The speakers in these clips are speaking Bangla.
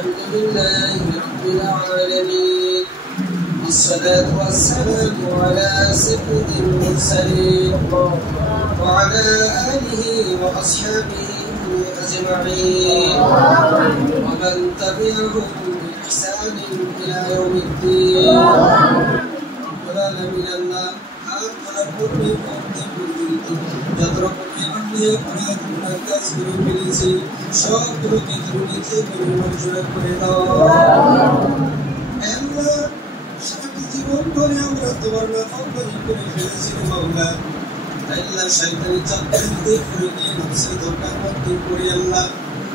الحمد لله رب العالمين والصلاة والسلام على سيد المرسلين وعلى آله وأصحابه أجمعين ومن تبعهم بإحسان إلى يوم الدين ولا من الله সবগুলোকে তুমি নিজে পরিমার্জনা করে দাও আল্লাহ সারাটি জীবন ধরে আমরা তোমার নাফরমানি করে ফেলেছি মাওলা আল্লাহ শয়তানি চক্করে পড়ে গিয়ে নফসের ধোঁকার মধ্যে পড়ে আল্লাহ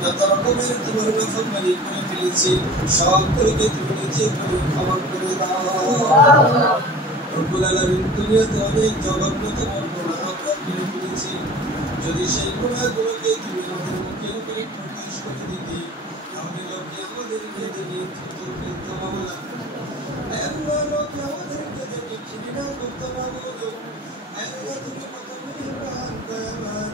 যত রকমের তোমার নাফরমানি করে ফেলেছি সবগুলোকে তুমি নিজে ক্ষমা করে দাও রব্বুল আলামিন দুনিয়াতে অনেক জঘন্য তোমার গুনাহ অপরাধ করে ফেলেছি যদি সেই গুনাহগুলোকে তুমি আমাদের মুখের উপরে প্রকাশ করে দিতে তাহলে লোকে আমাদেরকে দেখে তৌফিক দাও আল্লাহ লোকে আমাদেরকে দেখে ঘৃণা করতে না বলো আল্লাহ তুমি কত মেহেরবান দয়াবান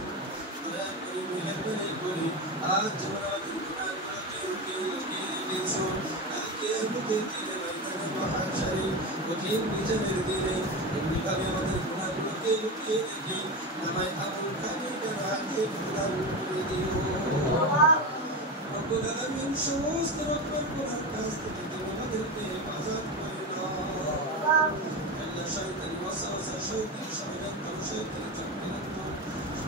দয়া করে মেহেরবানি করে আজ তোমরা আমাদের গুনাহগুলোকে লুকিয়ে রেখেছো কালকে আমাদের দিনে ময়দানে মহাশারে কঠিন বিচারের দিনে এমনিভাবে আমাদের গুনাহগুলোকে লুকিয়ে রেখে আমায় আমল কামিলের হাতে প্রদান করে দিও রব্বুল আলামিন সমস্ত রকমের গুনাহ কাজ থেকে তুমি আমাদেরকে হেফাজত করে দাও আল্লাহ শয়তানি ওয়াসওয়াসা শয়তানি ষড়যন্ত্র শয়তানি চক্রান্ত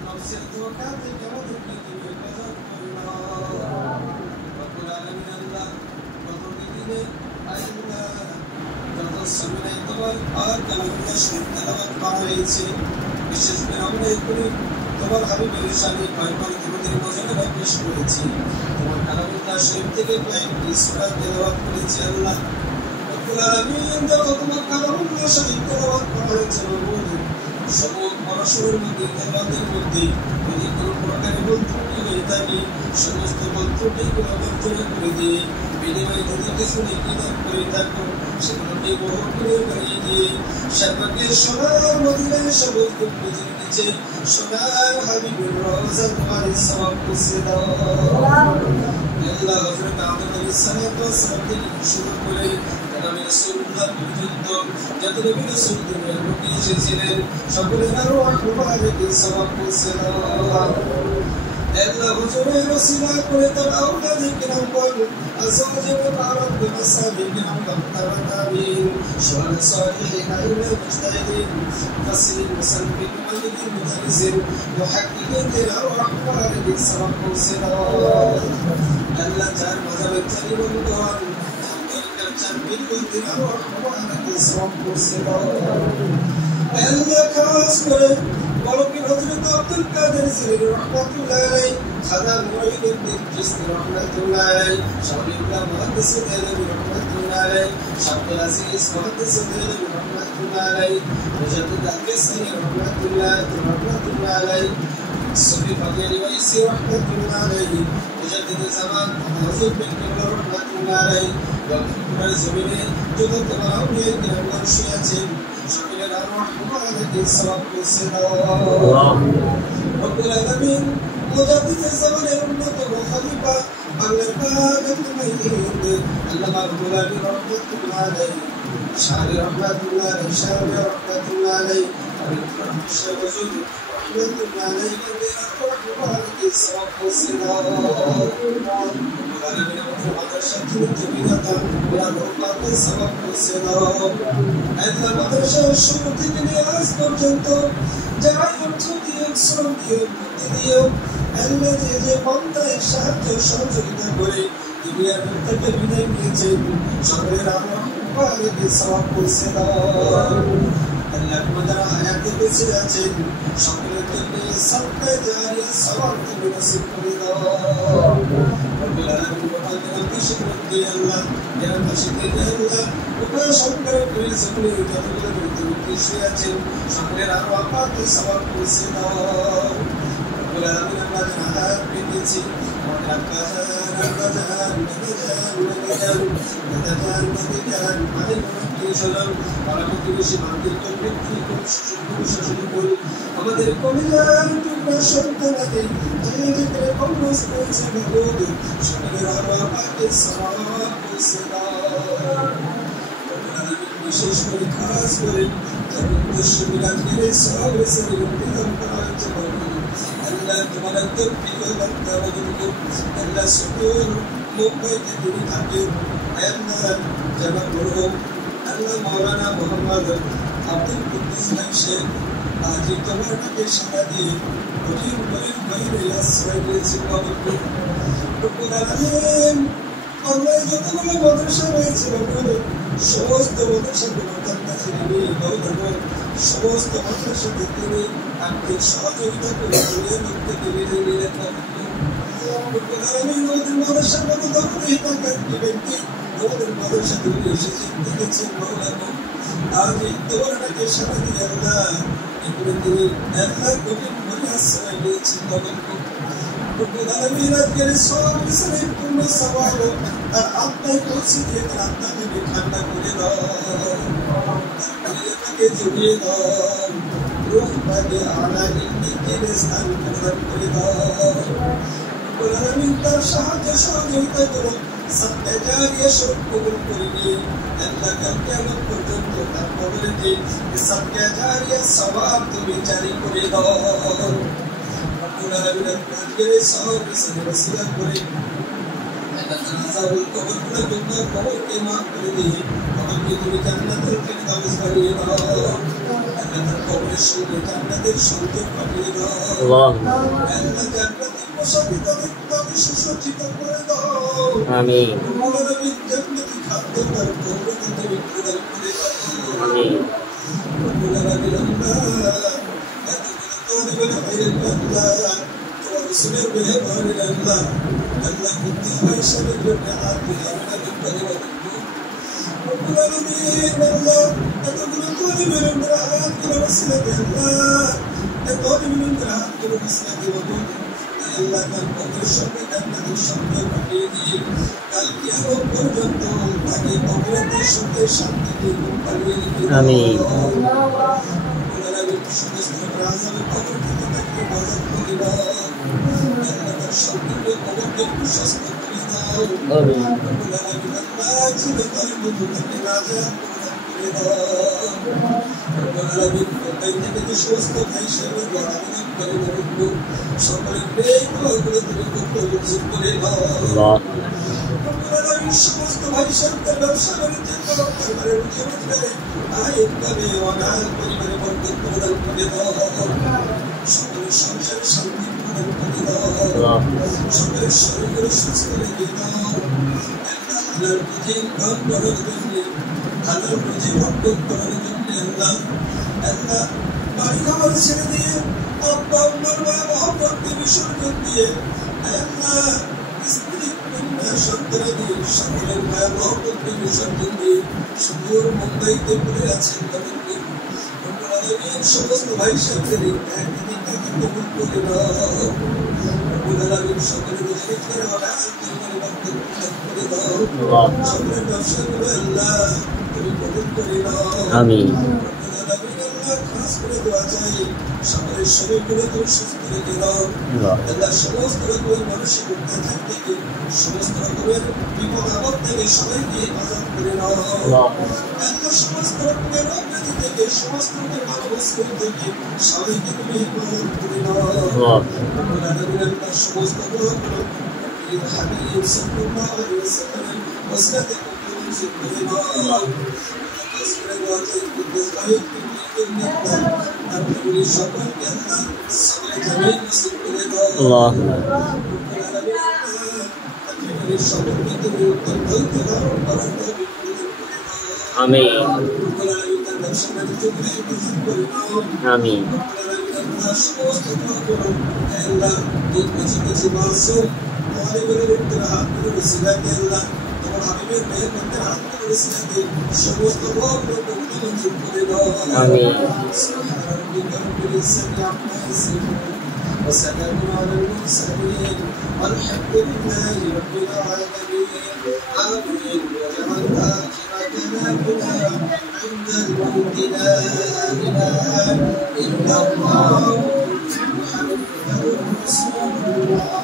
নফসের ধোঁকা থেকে আমাদেরকে তুমি হেফাজত করে দাও রব্বুল আলামিন আল্লাহ গত দিনে আল্লাহ যত সামনে তোমার আর কালামুল্লাহ শরীফ তেলাওয়াত করা হয়েছে বিশেষ করে আমরা এগুলি তোমার হাবিবের শানে কয়েকবার তোমাদের নজরে পেশ করেছি তোমার কালামুল্লাহ শরীফ থেকে কয়েকটি সূরা তেলাওয়াত করেছি আল্লাহ রব্বুল আলামিন যত তোমার কালামুল্লাহ শরীফ তেলাওয়াত করা হয়েছে বলে সকল পড়াশোনার মধ্যে তেলাওয়াতের মধ্যে যদি কোনো প্রকারের ভুল ত্রুটি হয়ে থাকে সমস্ত ভুল ত্রুটিগুলো বর্জনা করে দিয়ে বিনিময়ে যদি কিছু নেকি দান করে থাকো সেগুলোকে গ্রহণ করে বাড়িয়ে দিয়ে সর্বকে সোনার মদিনায় সবুজ গম্বুজের নিচে সোনার হাবিবের রওজা তোমার সওয়াব পৌঁছে দাও আল্লাহ হযরত আদম আলাইহিস সালাম থেকে শুরু করে নবী রাসূলুল্লাহ পর্যন্ত যত নবী রাসূল দুনিয়ার বুকে এসেছিলেন সকলের আরওয়াহ মুবারকের সওয়াব পৌঁছে দাও আল্লাহ হুজুরের ওসিলা করে তার আওলাদে কিরাম বল আজওয়াজে মুবারক বিমাসাবি কিরাম তাবাতাবিন শুহাদা সালিহিন আইমা মুজতাহিদিন মুফাসসিরিন মুসান্নিফিন মুআল্লিমিন মুদাররিসিন মুহাক্কিকিন আরওয়াহ মুবারকের সওয়াব পৌঁছে দাও আল্লাহ যার মাযহাবের চারিবন্ধন দরকার চার বিলবন্দির আরওয়াহ মুবারকের সওয়াব পৌঁছে দাও আল্লাহ খাস করে বলকে হযরত আব্দুল কাদের জিলানী রাহমাতুল্লাহ আলাইহি খাজা মুঈনুদ্দিন চিশতি রাহমাতুল্লাহ আলাইহি শাহরিউল্লাহ মুহাদ্দিস দেলবি রাহমাতুল্লাহ আলাইহি শাব্দুল আজিজ মুহাদ্দিস দেলবি রাহমাতুল্লাহ আলাইহি মুজাদ্দিদ আল-কিসানি রাহমাতুল্লাহ আলাইহি সুফি ফাকিরি ওয়াইসি রাহমাতুল্লাহ আলাইহি মুজাদ্দিদ জামান হুজুর বিন কিবলা রাহমাতুল্লাহ আলাইহি ওয়াল জমিনে যত তোমার আউলিয়া কিরাম শুয়ে আছেন সকলের আরওয়াহ মুবারকের সওয়াব পৌঁছে দাও রব্বুল আলামিন মুজাদ্দিদ জামানের উন্নতম খলিফা বাংলার বাগাতুল মাইদ আল্লামা রব্বুল আলামিন রাহমাতুল্লাহ আলাইহি শাহরি রাহমাতুল্লাহ আলাইহি শাহরি রাহমাতুল্লাহ আলাইহি পবিত্র শাহ হুজুর রাহমাতুল্লাহ আলাইহি কে আরওয়াহ মুবারকের সওয়াব পৌঁছে দাও রব্বুল আলামিন আমাদের মাদ্রাসা থেকে বিদাতা ওরা রব্বাকে সওয়াব পৌঁছে দাও আল্লাহ মাদ্রাসার শুরু থেকে নিয়ে আজ পর্যন্ত যারা অর্থ দিয়ে শ্রম দিয়ে বুদ্ধি দিয়ে আল্লাহ যে পন্থায় সাহায্য সহযোগিতা করে দুনিয়ার থেকে বিদায় নিয়েছেন সকলের আরওয়াহ মুবারকের সওয়াব পৌঁছে দাও আল্লাহ যারা হায়াতে বেঁচে আছেন সকলের জন্য সদকা জারিয়া সওয়াব তুমি নসিব করে দাও রব্বুল আলামিন আমাদের দেশের মধ্যে আল্লাহ যারা মাসিকে আল্লাহ উপাসনার করে সকলের যতগুলো মৃত্যু শুয়ে আছেন সকলের আরওয়াহ পাকে সওয়াব পৌঁছে দাও রব্বুল আলামিন আমরা যারা হায়াত পেয়েছি আমাদের কলিজার টুকরা সন্তানকে যে যেখানে কবজ করেছে ভগবান সকলের আল্লাহকে সালাম পৌঁছে দাও। বিশেষ করে খাস করে যাদের উদ্দেশ্য মিলাদের সব রেসের ইন্তজাম করা হয়েছে আল্লাহ তোমার একদম প্রিয় বান্দা বন্ধু আল্লাহ সকল মুম্বাইতে যিনি থাকেন আল্লাহ জনাব মরহুম আল্লাহ মাওলানা মোহাম্মদ আব্দুল কুদ্দুস ভাই শেখ আজ তোমার নামে সারা দিয়ে কঠিন গরিব ভাইরে আশ্রয় দিয়েছে বাবু রব্বুল আলামিন বাংলায় যতগুলো মাদ্রাসা রয়েছে সমস্ত মাদ্রাসাগুলো তার কাছে নিয়ে সমস্ত মাদ্রাসাকে তিনি আর্থিক সহযোগিতা করে দুনিয়ার মধ্যে বেরিয়ে নিলেন আমাদের মাদ্রাসার মতো দরকারি টাকার কি ব্যক্তি আমাদের মাদ্রাসাকে এসেছে দেখেছেন মৌলানা আজ এই দৌড়াটাকে সারা দিয়ে আল্লাহ এগুলো তিনি আল্লাহ কঠিন করে আশ্রয় দিয়েছেন তখন রব্বুল আলামিন আজকের সব মিশনের পূর্ণ সওয়াব তার আত্মায় পৌঁছে দিয়ে তার আত্মাকে ঠান্ডা করে দাও তাকে জড়িয়ে দাও রূহ পাকে আলা ইন্দিকে স্থান প্রদান করে দাও রব্বুল আলামিন তার সাহায্য সহযোগিতা করো সবটা জারিয়া সব কবুল করে নিয়ে আল্লাহ কাল কিয়ামত পর্যন্ত তার কবরে যে সবটা জারিয়া সওয়াব তুমি জারি করে দাও রব্বুল আলামিন আজকের সব মিশনের ওসিলা করে আযাবুল কবরগুলো তোমরা কবরকে মাফ করে দিয়ে আমাকে তুমি জান্নাতুল ফিরদাউস বানিয়ে দাও আল্লাহ কবরের সঙ্গে জান্নাতের সংযোগ পাঠিয়ে দাও আল্লাহ জান্নাতের প্রসাদিত নিত্যম সুসজ্জিত করে দাও আমিন রব্বুল আলামিন জান্নাতি খাদ্য তার কবরকে তুমি প্রদান করে দাও আমিন রব্বুল আলামিন আল্লাহ এতগুলো খায়রের বান্দা রসুলের মেহরবানি আল্লাহ আল্লাহ কুদ্দুস ভাই সাহেবের জন্য হাত মিলানোর পরিবর্তন রব্বুল আলামিন আল্লাহ এতগুলো তলিবের উপর হাতগুলো রসুলকে আল্লাহ এত তলিবের উপর হাতগুলো রসুলকে বলুন আল্লাহ তার কবরের সঙ্গে জান্নাতের সঙ্গে পাঠিয়ে দিয়ে কাল কিয়ামত পর্যন্ত তাকে কবরের সঙ্গে শান্তিতে পাঠিয়ে দিতে আমিন রব্বুল আলামিন সমস্ত রাজার কবর থেকে তাকে বাজার করে দাও আল্লাহ সবগুলো কবরকে প্রশস্ত করে দাও আমিন রব্বুল আলামিন আল্লাহ চিরতরে মধুকে রাজা প্রদান করে দাও রব্বুল আলামিন এই থেকে সমস্ত ভাই সাহেবের আবেদন করে বলবো সকলের বেদগুলো তুমি কবুল করে দাও আল্লাহ রব্বুল আলামিন সমস্ত ভাই সাহেবদের ব্যবসা বাণিজ্য পরিবারের জীবনে আয়ের কাবে অনাল পরিবারে বরকত প্রদান করে দাও সকলের সংসার শান্তি প্রদান করে দাও সকলের শরীর সুস্থ রেখে দাও আল্লাহ হালাল রুজি কাম করার জন্য হালাল রুজি বরকত করার জন্য আল্লাহ আল্লাহ বাড়ি ঘর ছেড়ে দিয়ে আব্বা আম্মার মহব্বতকে বিসর্জন দিয়ে আল্লাহ স্ত্রী কন্যা সন্তান দিয়ে সকলের মায়া মহব্বতকে বিসর্জন দিয়ে সুদূর মুম্বাইতে পড়ে আছেন সমস্ত ভাই সাহেবদের তাকে কবুল করে দাও রব্বুল আলামিন সকলের রোজগার করে বরকত করে দাও সকলের ব্যবসাগুলো আল্লাহ তুমি কবুল করে দাও আমিন রব্বুল আলামিন আল্লাহ খাস করে দোয়া চাই সকলের শরীরগুলো তুমি সুস্থ রেখে দাও আল্লাহ সমস্ত রকমের মানসিক উত্তেজনা থেকে সমস্ত রকমের বিপদ আপদ থেকে সবাইকে হেফাজত করে নাও আল্লাহ সমস্ত রকমের অজ্ঞাতি থেকে সমস্ত রকমের মানবস্কর থেকে সবাইকে তুমি হেফাজত করে নাও রব্বুল আলামিন আল্লাহ সমস্ত দোয়াগুলো হাবিব সাল্লাল্লাহু আলাইহি ওয়াসাল্লামের ওসিলাতে কবুল করে নাও খাস করে দোয়া চাই কুদ্দুস ভাই আপনি সকলকে আল্লাহ সবাই জামিল নসিব করে দাও আল্লাহ রব্বুল আলামিন আপনি সকলকে তুমি উত্তম বলতে ধারণ করার তৌফিক প্রদান করে দাও আমিন রব্বুল আলামিন তার ব্যবসা বাণিজ্যকে হেফাজত করে দাও আমিন রব্বুল আলামিন আল্লাহ সমস্ত দোয়াগুলো আল্লাহ দুধ কুচি কুচি মাসুম তালিবের উপর হাতগুলো রসিলাকে আল্লাহ তোমার হাবিবের মেহরবানির হাতগুলো রসিলাকে সমস্ত দোয়াগুলো কবুল মঞ্জুর করে দাও আমিন সুবহান রাব্বিকা রাব্বিল ইজ্জাতি আম্মা ইয়াসিফুন وسلام على المرسلين والحمد لله رب العالمين آمين. واجعل آخر كلامنا عند الموت لا إله إلا الله محمد رسول الله.